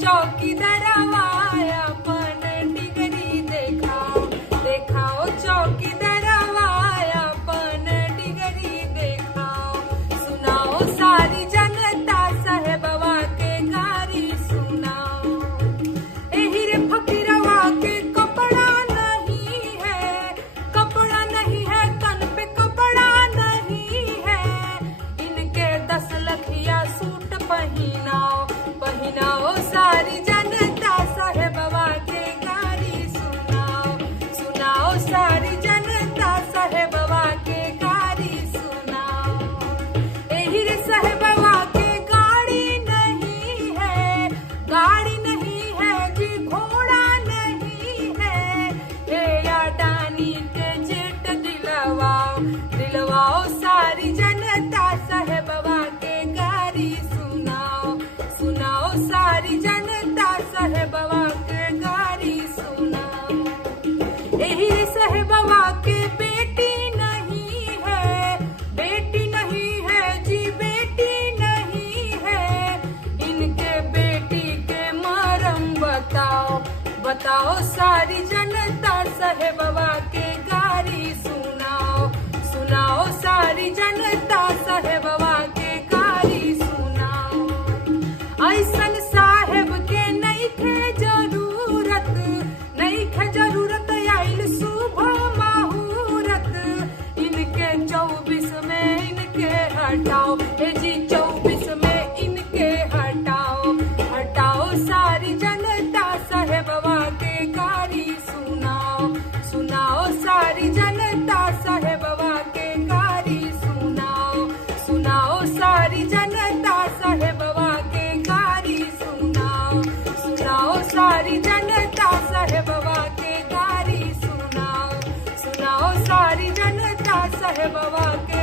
चौकीदारवा अपन डिगरी देखाओ, देखाओ चौकीदारवा अपन डिगरी देखाओ। सुनाओ सारी जनता साहेबवा के गारी सुनाओ। एही रे फकीरवा के कपड़ा नहीं है, कपड़ा नहीं है, तन पे कपड़ा नहीं है। इनके 10 लखिया सूट पहनाओ, पहनाओ सारी जनता साहेबवा के गारी सुनाओ। सुनाओ सारी जनता साहेबवा के गारी सुनाओ। एही रे साहेबवा के गाड़ी नहीं है, गाड़ी नहीं है जी, घोड़ा नहीं है। हे अडानी के जेट दिलवाओ, दिलवाओ सारी जनता साहेबवा के गारी सुनाओ। सुनाओ सारी जनता साहेबवा के गारी सुनाओ। एही रे साहेबवा के बेटी नहीं है, बेटी नहीं है जी, बेटी नहीं है। इनके बेटी के मरम बताओ, बताओ सारी जनता साहेबवा के गारी सुनाओ। सुनाओ सारी जनता साहेबवा के गारी सुनाओ। ऐसन साहेब के नइखे जरूरत, नइखे जरूरत आइल शुभ मुहूर्त। इनके 24 में इनके हटाओ, हे जी 24 में इनके हटाओ। हटाओ सारी जनता साहेबवा के गारी सुनाओ। सुनाओ सारी जनता साहेबवा के गारी सुनाओ। सुनाओ सारी जनता साहेबवा के गारी सुनाओ। सुनाओ सारी जनता साहेबवा के गारी सुनाओ। सुनाओ सारी जनता साहेबवा के